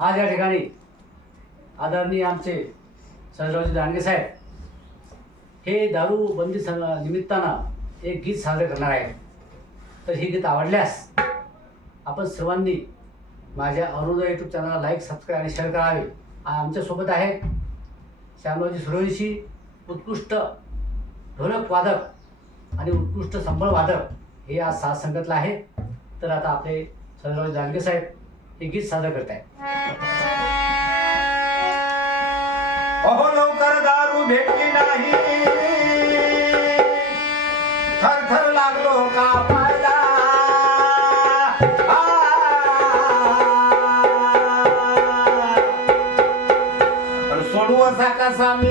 आज या ठिकाणी आदरणीय आमचे सररावजी दांडगे साहेब हे दारू बंदी निमित्तानं एक गीत साजरं करणार आहे तर ही गीत आवडल्यास आपण सर्वांनी माझ्या अरुणोदय यूट्यूब चॅनलला लाईक सबस्क्राईब आणि शेअर करावे. आमच्यासोबत आहे श्यामरावजी सुरवंशी उत्कृष्ट ढोलक वादक आणि उत्कृष्ट संबळ वादक हे आज सात संगतला आहे तर आता आपले सररावजी दांडगे साहेब हे गीत सादर करत आहे अहो लवकर दारू भेटली नाही. थरथर लागलो का पायला? सोडू असा कसा मी